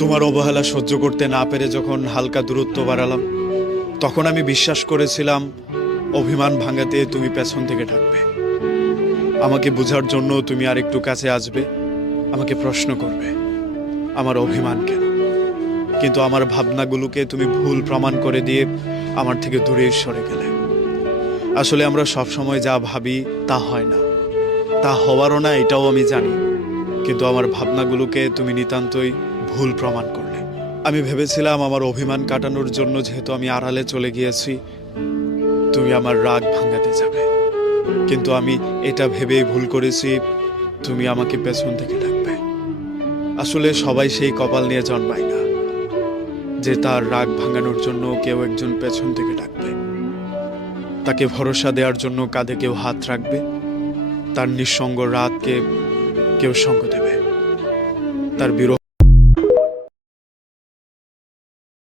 তোমার অবহেলা সহ্য করতে না পেরে যখন হালকা দূরত্ব বাড়ালাম, তখন আমি বিশ্বাস করেছিলাম অভিমান ভাঙাতে তুমি পেছন থেকে ডাকবে, আমাকে বোঝার জন্য তুমি আর একটু কাছে আসবে, আমাকে প্রশ্ন করবে আমার অভিমান কেন। কিন্তু আমার ভাবনাগুলোকে তুমি ভুল প্রমাণ করে দিয়ে আমার থেকে দূরে সরে গেলে। আসলে আমরা সব সময় যা ভাবি তা হয় না, তা হওয়ারও না, এটাও আমি জানি। কিন্তু আমার ভাবনাগুলোকে তুমি নিতান্তই ভুল প্রমাণ করলে। আমি ভেবেছিলাম আমার অভিমান কাটানোর জন্য, যেহেতু আমি আড়ালে চলে গিয়েছি, তুমি আমার রাগ ভাঙাতে যাবে। কিন্তু আমি এটা ভেবেই ভুল করেছি তুমি আমাকে পেছন থেকে ডাকবে। আসলে সবাই সেই কপাল নিয়ে জন্মায় না যে তার রাগ ভাঙানোর জন্য কেউ একজন পেছন থেকে ডাকবে, তাকে ভরসা দেওয়ার জন্য কাঁধে কেউ হাত রাখবে, তার নিঃসঙ্গ রাতকে কেউ সঙ্গ দেবে, তার বিরহ